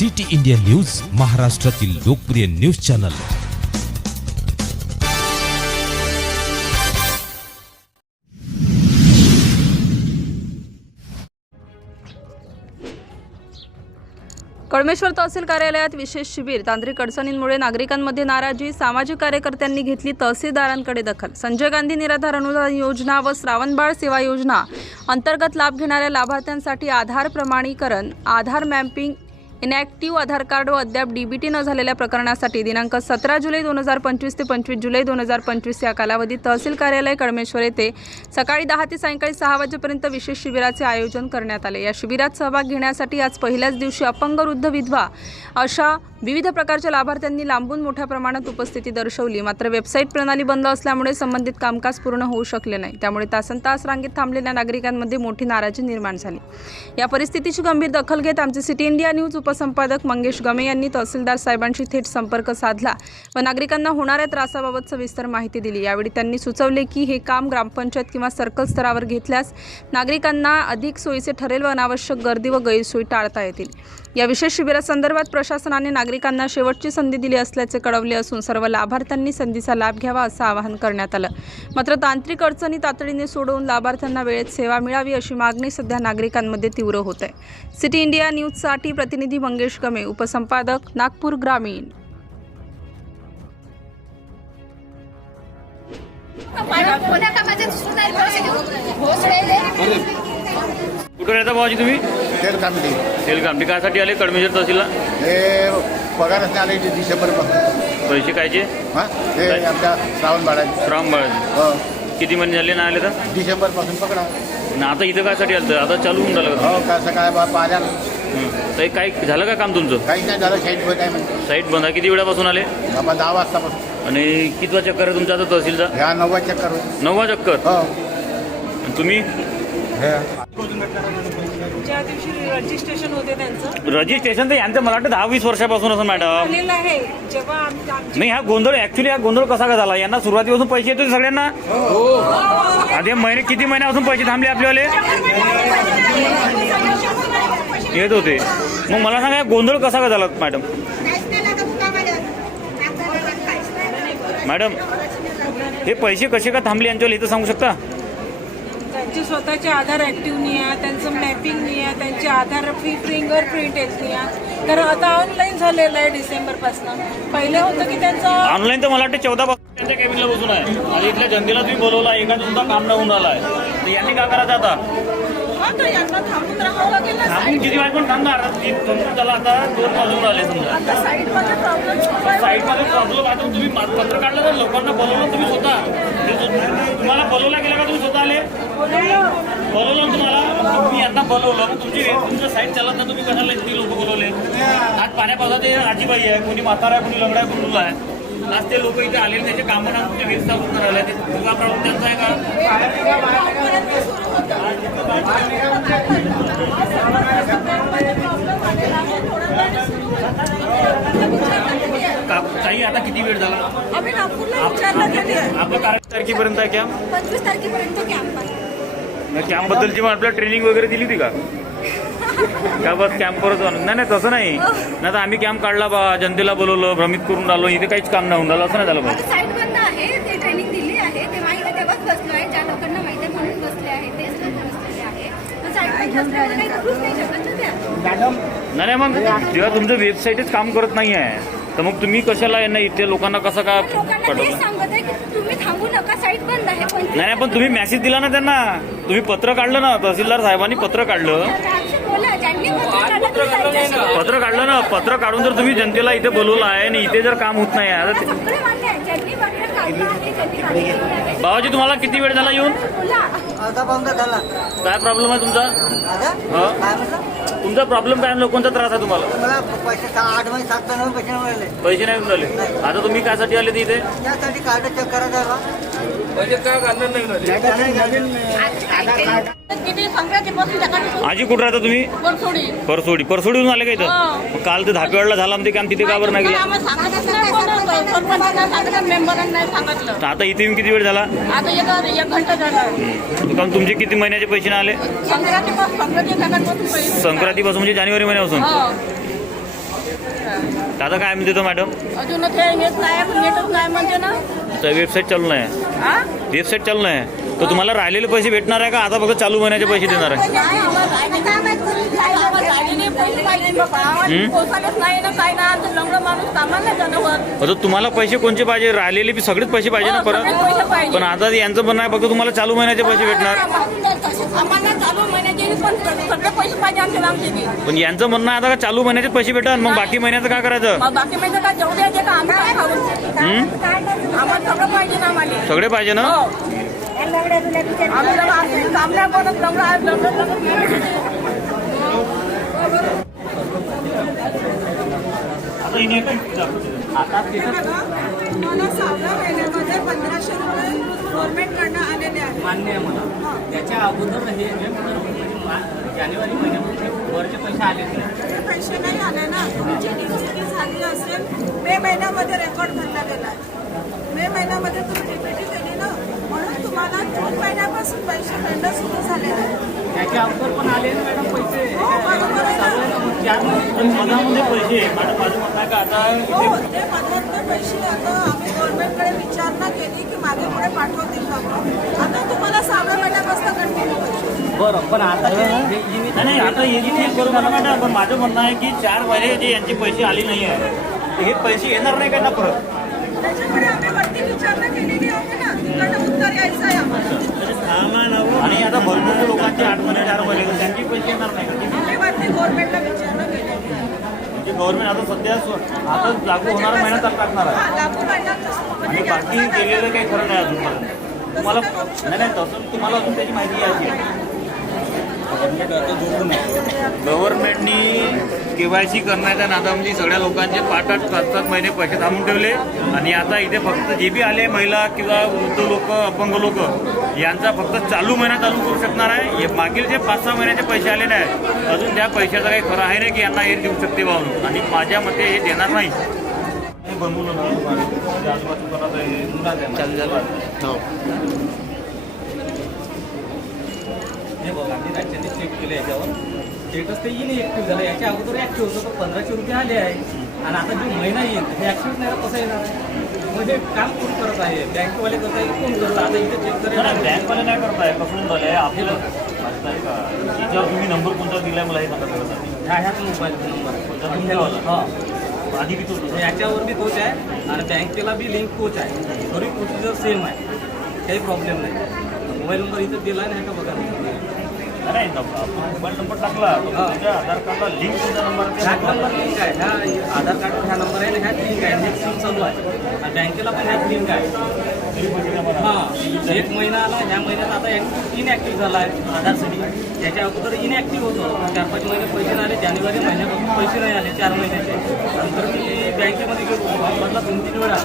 City India news महाराष्ट्रातील लोकप्रिय news channel. Kalmeshwar तहसील कार्यालयात विशेष शिबिर. तांत्रिक अडचणींमुळे नागरिकांमध्ये नाराजी सामाजिक कार्यकर्त्यांनी घेतली तहसीलदारांकडे दखल. संजय गांधी निराधार अनुदान योजना व श्रावणबाळ सेवा योजना अंतर्गत लाभ घेणाऱ्या लाभार्थ्यांसाठी आधार प्रमाणीकरण Aadhaar mapping inactive Aadhaar card व अद्याप डीबीटी न झालेल्या प्रकरणासाठी दिनांक सतरा जुलै दोन हजार पंचवीस ते पंचवीस जुलै दोन हजार पंचवीस या कालावधीत तहसील कार्यालय कडमेश्वर येथे सकाळी दहा ते सायंकाळी सहा वाजेपर्यंत विशेष शिबिराचे आयोजन करण्यात आले. या शिबिरात सहभाग घेण्यासाठी आज पहिल्याच दिवशी अपंग वृद्ध विधवा अशा विविध प्रकारच्या लाभार्थ्यांनी लांबून मोठ्या प्रमाणात उपस्थिती दर्शवली. मात्र वेबसाईट प्रणाली बंद असल्यामुळे संबंधित कामकाज पूर्ण होऊ शकले नाही. त्यामुळे तासन तास रांगेत थांबलेल्या नागरिकांमध्ये मोठी नाराजी निर्माण झाली. या परिस्थितीची गंभीर दखल घेत आमचे सिटी इंडिया न्यूज उपसंपादक मंगेश गमे यांनी तहसीलदार साहेबांशी थेट संपर्क साधला व नागरिकांना होणाऱ्या त्रासाबाबत सविस्तर माहिती दिली. यावेळी त्यांनी सुचवले की हे काम ग्रामपंचायत किंवा सर्कल स्तरावर घेतल्यास नागरिकांना अधिक सोयीचे ठरेल व अनावश्यक गर्दी व गैरसोयी टाळता येतील. या विशेष शिबिरासंदर्भात प्रशासनाने नागरिकांना शेवटची संधी दिली असल्याचे कळवले असून सर्व लाभार्थ्यांनी संधीचा लाभ घ्यावा असं आवाहन करण्यात आलं. मात्र तांत्रिक अडचणी तातडीने सोडवून लाभार्थ्यांना वेळेत सेवा मिळावी अशी मागणी सध्या नागरिकांमध्ये तीव्र होत आहे. सिटी इंडिया न्यूजसाठी प्रतिनिधी मंगेश गमे उपसंपादक नागपूर ग्रामीण. कुठून येता भावाजी तुम्ही? तेल सेल कामठी कायसाठी आले? कडमेश्वर तहसीलला? हे पगारच नाही आले डिसेंबरपासून पैसे कायचे? हा? हे आमच्या श्रावण बाळाचे. श्राम बाळ हो. किती महिने झाले ना आले तर? डिसेंबरपासून पकडा. आणि आता इथं कायसाठी आलं आता चालू होऊन झालं का? हो काय हं. तर काय झालं का काम तुमचं? काहीच नाही झालं शाईट काय म्हणते. साईट बंद आहे. किती वेळापासून आले? बाबा दहा वाजतापासून. आणि कितवा चक्कर आहे तुमचा? आता तहसीलचा? ह्या नव्वद चक्कर. नववा चक्कर? हो. तुम्ही? रजिस्ट्रेशन होते त्यांचं. रजिस्ट्रेशन तर यांचं मला वाटतं दहा वीस वर्षापासून असं मॅडम झालेलं आहे. जेव्हा आम- आमची नाही हा गोंधळ ऍक्च्युली हा गोंधळ कसा का झाला? यांना सुरुवातीपासून पैसे येत होते सगळ्यांना आधी महिने किती महिन्यापासून पैसे थांबले आपल्यावाले? येत होते. मग मला सांगा हा गोंधळ कसा का झाला मॅडम मॅडम हे पैसे कसे का थांबले यांच्यावर हे तर सांगू शकता? त्यांचे स्वतःचे आधार ऍक्टिव्ह नाही आहे त्यांचं मॅपिंग नाही आहे त्यांचे आधार फी फिंगर प्रिंट येत नाही आहे तर आता ऑनलाईन झालेलं आहे डिसेंबरपासून. पहिले होतं की त्यांचं ऑनलाईन तर मला वाटतं चौदा त्यांच्या कॅबिनला बसून आहे. आणि इथल्या जनतेला तुम्ही बोलवला एका सुद्धा काम न होऊन आलाय तर यांनी काय करायचं आता? तर यांना थांबून राहावं लागेल ना? थांबून किती वाईट पण थांबणार? ती- तुमचं त्याला आता दोन वाजून आले समजा. आता प्रॉब्लेम साईडमध्ये प्रॉब्लेम आता तुम्ही मा- पत्र काढलं तर लोकांना बोलवलं तुम्ही स्वतः. तुम्हाला बोलवला गेला का तुम्ही स्वतः आले? बोलवलं तुम्हाला? तुम्ही आता बोलवलं. तुमची तुमचं साईड चालत ना तुम्ही कशाला ती लोक बोलवले? आज पाण्या पावसाचे आजीबाई आहे कोणी म्हातारा आहे कोणी लंगडा आहे कोणी आहे. आज ते लोक इथे आलेले त्याचे कामांना तुमच्या वीज स्थापन करायला ते तुझा प्रॉब्लेम त्यांचा आहे का का- ताई आता किती वेळ झाला आम्ही नागपूरला विचारलं त्यांनी आपलं कार्य तारखेपर्यंत आहे कॅम्प पंचवीस तारखेपर्यंत कॅम्प आहे. कॅम्प बद्दलची मग आपल्याला ट्रेनिंग वगैरे दिली होती का? का बस कॅम्पवरच जाणून नाही नाही तसं नाही. नाही तर आम्ही कॅम्प काढला बा जनतेला बोलवलं भ्रमित करून राहिलो. इथे काहीच काम नाही होऊन राहिलं. असं नाही झालं पाहिजे आता साईट बंद आहे ते ट्रेनिंग दिली आहे. ते माहिती तेव्हाच बसलो आहे. ज्या लोकांना माहिती आहे म्हणून बसले आहे. तेच लोक बसलेले आहे. पण साईट बंद असल्यामुळे काही करूच नाही शकत ना त्या नाही नाही मग जेव्हा तुमचं वेबसाईटच काम करत नाही आहे तर मग तुम्ही कशाला यांना इथे लोकांना कसं का लोकांना तेच पाठवलं? सांगत आहे की तुम्ही थांबू नका साईट बंद आहे पण नाही नाही पण तुम्ही मेसेज दिला ना त्यांना. तुम्ही पत्र काढलं ना तहसीलदार साहेबांनी पत्र काढलं. बोला ज्यांनी पत्र काढलं तुम्ही त्यांच्याशी पत्र काढलं ना पत्र काढून जर तुम्ही जनतेला इथे बोलवलं आहे आणि इथे जर काम होत नाही आहे तर ते- सगळे मान्य आहे ज्यांनी पत्र काढलं आहे ज्यांनी काढलेलं आहे. बाबाजी तुम्हाला किती वेळ झाला येऊन? बोला. अर्धा पाऊन तास झाला. काय प्रॉब्लेम आहे तुमचा? आता? हा? काय तुमचा प्रॉब्लेम काय लोकांचा त्रास आहे तुम्हाला? मला पैसे सहा आठ महिने सात महिने पैसे नाही मिळाले. पैसे नाही झाले आता तुम्ही कायसाठी आले ते इथे? त्यासाठी कार्ड चेक करायचं आहे बा. आजी कुठं राहता तुम्ही? परसोडी. परसोडीहून आले का इथं? मग काल ते धापेवाडला झाला आमचे काम तिथे का बरं नाही गेलं? आता इथे येऊन किती वेळ झाला? आता एक एक घंटा झाला. कारण तुमचे किती महिन्याचे पैसे नाही आले. संक्रांतीपासून म्हणजे जानेवारी महिन्यापासून? हो. दादा काय म्हणते तो मॅडम? अजून ते हेच नाही नेटच नाही म्हणते ना. तर वेबसाईट चालू नाही हा? वेबसाईट चालू नाही तर तुम्हाला राहिलेले पैसे भेटणार आहे का? आता फक्त चालू महिन्याचे पैसे देणार आहे. हं? आता तुम्हाला पैसे कोणचे पाहिजे? राहिलेले बी सगळेच पैसे पाहिजे ना हो, परत. पण आता यांचं म्हणणं आहे फक्त तुम्हाला चालू महिन्याचे पैसे भेटणार. पण यांचं म्हणणं आहे आता का चालू महिन्याचे पैसे भेटणार मग बाकी महिन्याचं काय करायचं? हं? सगळं पाहिजे ना आम्हाला सगळे मला सहाव्या महिन्यामध्ये पंधराशे रुपये गव्हर्नमेंटकडनं आलेले आहेत मान्य आहे मला. त्याच्या अगोदर हे जानेवारी महिन्यामध्ये वरचे पैसे आले पैसे नाही आले ना. तुमची डीपीटी झाली असेल मे महिन्यामध्ये रेकॉर्ड भरला गेला. आहे मे महिन्यामध्ये तुम्ही डीपीटी केली ना. तुम्हाला जून महिन्यापासून पैसे मिळणं सुरू झालेले आहे त्याच्या अगोदर पण आले ना मॅडम पैसे. हो, मधामध्ये पैसे मॅडम माझं म्हणणं आहे का आता हो ते मधातले पैसे आता आम्ही गव्हर्नमेंटकडे विचारणा केली की मागे पुढे पाठवतील का म्हणून. आता तुम्हाला सहाव्या महिन्यापासून कंटिन्यू पैसे बरं पण आता जे- जे नाही नाही, आता हे ठीक करू मला मॅडम पण माझं म्हणणं आहे की चार महिने जे यांचे पैसे आले नाही आहे हे पैसे येणार नाही का ना परत? आणि आता भरपूर लोकांचे आठ महिने चार महिने त्यांचे पैसे येणार नाही. म्हणजे गव्हर्नमेंट आता सध्या आता लागू होणारा महिना चालू टाकणार आहे. महिन्यात आणि बाकी केलेलं काही खरं नाही अजून. तुम्हाला नाही नाही तसं तुम्हाला अजून त्याची माहिती आहे. गव्हर्नमेंटनी केवायसी करण्याच्या नादामध्ये सगळ्या लोकांचे पाच आठ सात सात महिने पैसे थांबून ठेवले. आणि आता इथे फक्त जे बी आले महिला किंवा वृद्ध लोक अपंग लोक यांचा फक्त चालू महिना चालू करू शकणार आहे. हे मागील जे पाच सहा महिन्याचे पैसे आले नाही अजून त्या पैशाचं काही खरं आहे नाही की यांना हे देऊ शकते बा म्हणून. आणि माझ्या मते हे देणार नाही. हे बनवलं ना हे हो हे बघ आम्ही राज्याने चेक केलं याच्यावर. स्टेटस ते इनएक्टिव्ह झालं याच्या अगोदर ऍक्टिव्ह होतं तर पंधराशे रुपये आले आहे. आणि आता जो महिना येईल हे ऍक्टिव्ह नाही कसं येणार आहे? म्हणजे काम कोण करत आहे? बँकवाले करत आहे कोण करत आहे? आता इथे चेक करायला बँकवाले काय करताय कसं झालंय. आपल्याला आहे याच्यावर तुम्ही नंबर कोणता दिलाय मला हे सांगा. ह्या ह्याच मोबाईल नंबर कोणता तुमच्यावाला? हा. आधी बी तो होता. याच्यावर बी तोच आहे. आणि बँकेला बी लिंक तोच आहे. दोन्ही प्रोसिजर सेम आहे. काही प्रॉब्लेम नाही. मोबाईल नंबर इथं दिला नाही का बघा? नाही मोबाईल नंबर टाकला हा. तुमच्या आधार कार्डला लिंक कोणता नंबर ते नंबर लिंक आहे. ह्या आधार कार्डवर ह्या नंबर आहे ना ह्याच लिंक आहे. ह्याच सिम चालू आहे. आणि बँकेला पण ह्याच लिंक आहे. हां एक महिना आला ह्या महिन्यात आता इनॲक्टिव्ह झाला आहे आधारसाठी याच्या अगोदर इनॲक्टिव्ह होतं. चार पाच महिने पैसे नाही आले. जानेवारी महिन्यापासून पैसे नाही आले चार महिन्याचे. नंतर मी बँकेमध्ये गेलो. वापरला दोन तीन वेळा.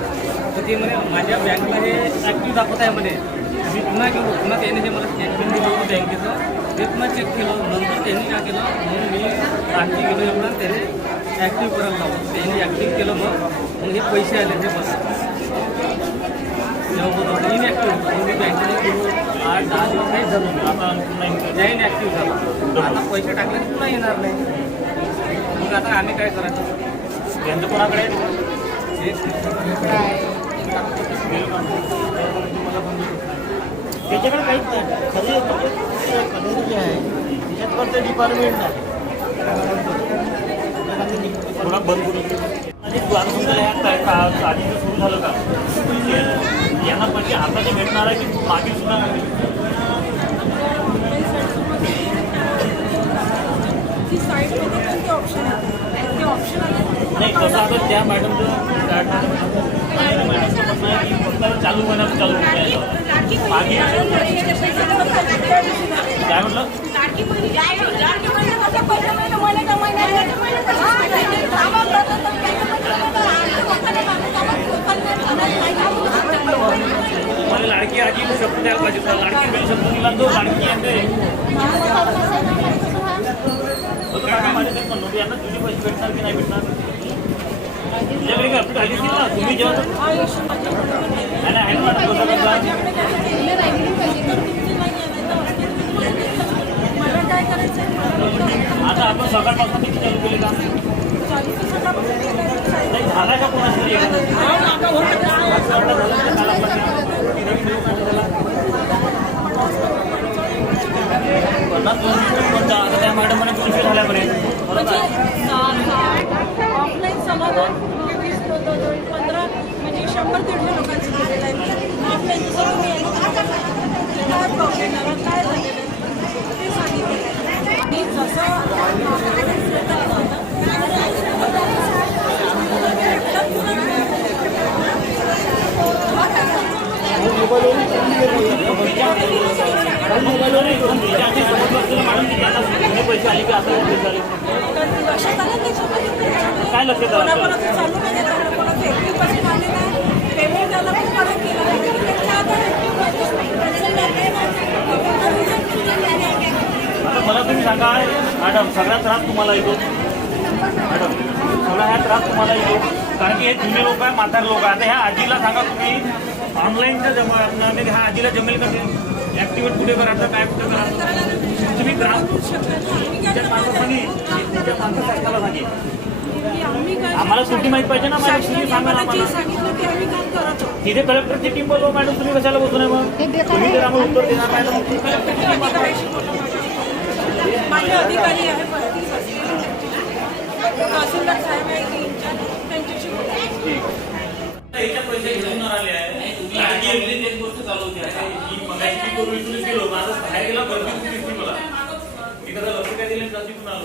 तर ते म्हणे माझ्या बँकला हे ॲक्टिव्ह दाखवत आहे म्हणे. मी पुन्हा गेलो. पुन्हा त्याने जे मला स्टेटमेंट दिलं होतं बँकेचं ते पुन्हा चेक केलं नंतर त्यांनी काय केलं मग मी आणखी गेलो एवढं त्याने ॲक्टिव्ह करायला लावलं त्यांनी ॲक्टिव्ह केलं मग मग हे पैसे आले ते बस तेव्हा इनॲक्टिव्ह होतं मी बँकेने गेलो आठ दहा दिवस काही झालं नाही. आता त्या इनॲक्टिव्ह झालं आता पैसे टाकले पुन्हा येणार नाही मग आता आम्ही काय करायचं यांचं कोणाकडे आहे? हे त्याच्याकडे काहीच नाही. खरे खरे जे आहे त्याच्यात फक्त डिपार्टमेंट आहे पुन्हा बंद आणि आधीचं सुरू झालं का? यांना पैसे हाताने भेटणार आहे की मागे सुद्धा ती पण ते ते नाही तसं आता त्या मॅडमचं चालू महिन्यात चालू काय म्हटलं? मला लाडकी आजी शब्द द्यायला पाहिजे लाडकी बहीण शब्द दिला तो लाडकी येते माझ्या पैसे भेटणार की नाही भेटणार? तुझ्याकडे तुम्ही जेव्हा मॅडम, आता आपण सकाळपासून किती चालू केले का? झाला का कोणाचा पन्नास आता त्या मॅडम म्हणे दोनशे झाल्यापर्यंत बरोबर ऑफलाईन समाधान म्हणजे वीस दो- दो- दो- पंधरा म्हणजे शंभर दीडशे लोकांचं दिलेलं आहे ऑफलाईन जसं तुम्ही येणार, काय प्रॉब्लेम झाला काय झालेलं आहे ते सांगितलेलं आहे आणि जसं पैसे आले की असं झाले? काय लक्षात आलं आपल्याला? आता मला तुम्ही सांगा मॅडम सगळा त्रास तुम्हाला येतो. मॅडम सगळा हा त्रास तुम्हाला येतो. कारण की हे जुने लोक आहे म्हातारे लोक आहे. आता ह्या आजीला सांगा तुम्ही ऑनलाईनच्या जमा म्हणजे ह्या आजीला जमेल का ते? ऍक्टिव्हेट कुठे करायचं काय कुठे करायचं तुम्ही त्रास सांगेल आम्हाला सुट्टी माहीत पाहिजे ना मॅडम सांगा आम्हाला. तिथे कलेक्टरची टीम बोलवा मॅडम तुम्ही कशाला बसू नये मग तुम्ही जर आम्हाला उत्तर देणार. माझे अधिकारी आहे तहसीलदार साहेब त्यांच्याशी पैसे घेऊन आले आहे माझा बाहेर गेला गर्दी खूप दिसली मला मी कसं लक्ष काय दिलं गर्दीतून आलो गर्दी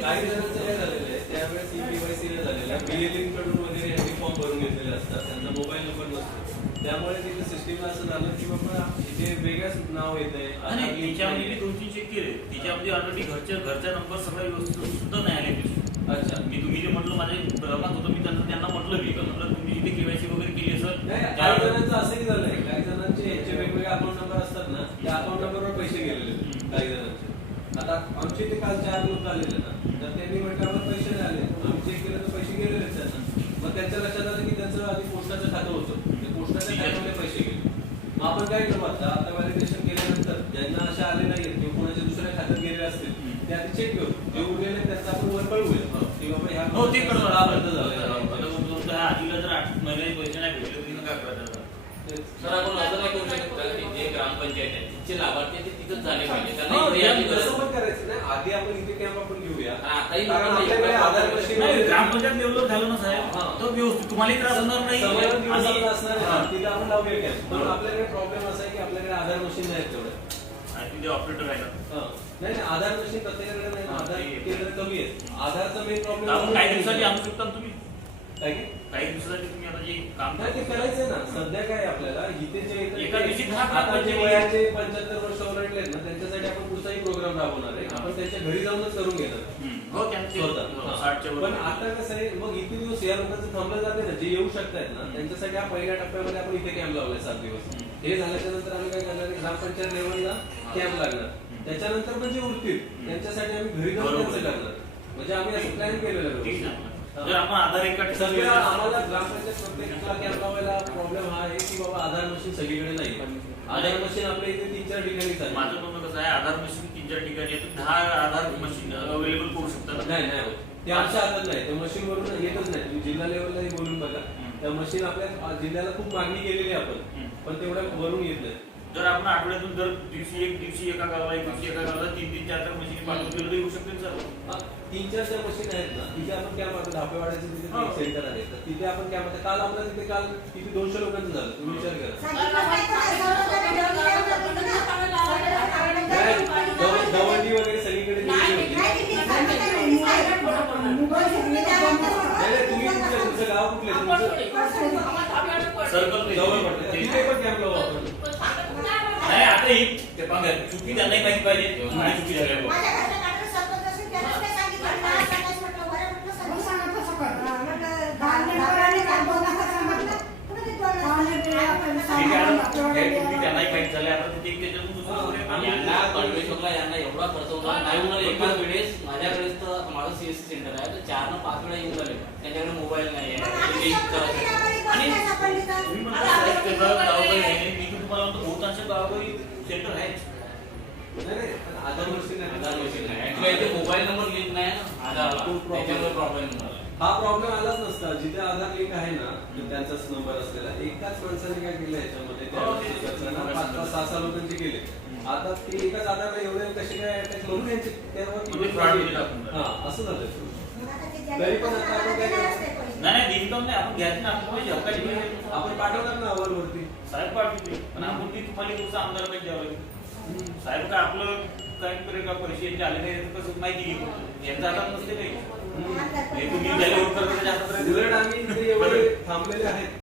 काही जणांचं काय झालेलं आहे. त्यावेळेस ई केवायसी झालेलं आहे. बिएलएनकडून वगैरे यांनी फॉर्म भरून घेतलेले असतात. त्यांचा मोबाईल नंबर नसतो. त्यामुळे तिथे सिस्टीमला असं झालं की बाबा इथे वेगळंच नाव येत आणि तिच्यामध्ये मी तीन चेक केले. तिच्यामध्ये ऑलरेडी घरच्या घरचा नंबर सगळा व्यवस्थित सुद्धा नाही आले अच्छा. मी तुम्ही जे म्हटलं माझ्या प्रमाणात होतं मी त्यांना त्यांना म्हटलं मी का म्हटलं तुम्ही जिथे केवायसी वगैरे केली असेल काही जणांचं असंही झालंय काही जणांचे यांचे वेगवेगळे अकाउंट नंबर असतात ना त्या अकाउंट नंबरवर पैसे गेलेले आहेत काही जणांचे आता आमचे ते काल चार लोक आलेले ना. तर त्यांनी म्हटलं पैसे नाही आले आम्ही चेक केलं तर पैसे गेलेले आहेत त्यांना मग त्यांच्या लक्षात आलं की त्यांचं आधी पोस्टाचं खातं होतं ते पोस्टाच्या खात्यामध्ये पैसे गेले मग आपण काय करू आता आता व्हॅलिडेशन केल्यानंतर ज्यांना अशा आले नाहीत किंवा कोणाच्या दुसऱ्या खात्यात गेले असतील ते आधी चेक करू जे उरलेले आहेत त्यांचा आपण वर कळवूया की बाबा ह्या हो ते कळलं दहा बंद आता झालं तुमचं ह्या आजीला जर आठ महिने पैसे नाही भेटले तर तिनं काय करायचं सर आपण असं नाही करू शकत का की जे ग्रामपंचायत आहे तिचे लाभार्थी आहेत ते तिथंच झाले पाहिजे. त्यांना इथे गरज करायचं नाही. आधी आपण इथे कॅम्प आपण घेऊया. आताही कारण लोकांना आपल्याकडे एवढं आधार मशीन नाही ग्रामपंचायत लेवलवर झालं ना साहेब. हा. तो व्यवस्थित तुम्हालाही त्रास होणार नाही. समोर दिवस आणि- आपला असणार हा. तिथे आपण लावूया कॅम्प पण आपल्याकडे प्रॉब्लेम असा आहे की आपल्याकडे आधार मशीन नाही तेवढं. आणि तिथे ऑपरेटर आहे ना. नाही नाही आधार मशीन प्रत्येकाकडे नाही. हा, आधार ते- केंद्र कमी आहे. आधारचा मेन प्रॉब्लेम आपण काही दिवसाची आणू शकता ना तुम्ही? काय की? काही दिवसासाठी तुम्ही आता जे काम नाही ते करायचंय ना. सध्या काय आपल्याला? इथे जे एका दिवशी दहा आता जे वयाचे पंच्याहत्तर वर्ष ओलांडलेत ना त्यांच्यासाठी आपण पुढचाही प्रोग्राम राबवणार आहे. आपण त्यांच्या घरी जाऊनच करून घेणार हम्म. हो त्यांचे स्वतः. हो, साठच्या वर. पण आता कसं आहे मग इथे दिवस या लोकांचं थांबलं जाते ना जे येऊ शकतायत ना त्यांच्यासाठी हा पहिल्या टप्प्यामध्ये आपण इथे कॅम्प लावलाय सात दिवस. हे झाल्याच्यानंतर आम्ही काय करणार आहे, ग्रामपंचायत लेवलला कॅम्प लागणार. त्याच्यानंतर पण जे उरतील त्यांच्यासाठी आम्ही घरी जाऊन बरोबर. त्यांचं करणार. म्हणजे आम्ही असं प्लॅन केलेलं ठीक. जर आपण आधार एका ठिकाणी आम्हाला ग्रामपंचायत प्रत्येकाला कॅम्प लावायला प्रॉब्लेम हा आहे की बाबा आधार मशीन सगळीकडे नाही. आधार मशीन आपल्या इथे तीन चार ठिकाणीच आहे माझं म्हणणं कसं आहे आधार मशीन तीन चार ठिकाणी दहा आधार मशीन अवेलेबल करू शकता ना नाही नाही होत. ते आमच्या हातात नाही. त्या मशीन वरून येतच नाही. तुम्ही जिल्हा लेवललाही बोलून बघा. त्या मशीन आपल्या जिल्ह्याला खूप मागणी केलेली आहे आपण. पण तेवढ्या वरून येत नाही. जर आपण आठवड्यातून दर दिवशी एक दिवशी एका गावाला एक दिवशी एका गावाला तीन तीन चार चार मशीन पाठवून दिलं तर येऊ हा, तीन चार ज्या मशीन आहेत ना तिथे आपण कॅम्प आता धापेवाड्याचे तिथे हो. सेंटर आहे. तर तिथे आपण कॅम्प आता काल आपल्या तिथे काल किती दोनशे लोकांचं झालं तुम्ही विचार करा काय दव- दवंडी वगैरे सगळीकडे दिलेली होती नाही नाही, तुम्ही कुठले तुमचं गाव कुठले तुमचं सर्कल जवळ पडतं तिथे पण कॅम्प लावू आपण नाही आता ही ते चुकी त्यांनाही माहिती पाहिजे. चुकी चुकी. ठीक आहे हे. चुकी त्यांनाही माहिती झाल्या. आता ते त्याच्यातून दुसरं पुढे आणि यांना परमेश्वरला यांना एवढा फसवला नाही म्हणून एका वेळेस माझ्याकडेच तर माझं सीएससी सेंटर आहे. तर चार ना पाच वेळा येऊन झाले. त्यांच्याकडे मोबाईल नाही आहे. ते करायचं. तुम्ही म्हणता ते आहे. मी तर तुम्हाला म्हणतो बहुतांश गावोगावी सेंटर आहे मोबाईल नंबर लिंक नाही हा प्रॉब्लेम आलाच नसता जिथे आधार लिंक आहे ना त्यांचाच नंबर असलेला एकाच माणसाने काय केलं याच्यामध्ये पाच सहा सहा लोकांचे केले आता ते एकाच आधारला एवढे कसे काय अटॅच म्हणून यांचे त्यावर हा असं झालं तरी पण आता आपण काय नाही इन्कम नाही आपण घ्यायचं ना आपण पाठवणार ना अवर वरती साहेब पाठवते. पण आपण ती तुम्हाला तुमचं आमदार पाहिजे साहेब काय आपलं काय करेल का पैसे यांचे आले नाही कसं माहिती घेतो यांचा हातात नसते काही. हे तुम्ही ज्याला वोट करता थांबलेले आहेत.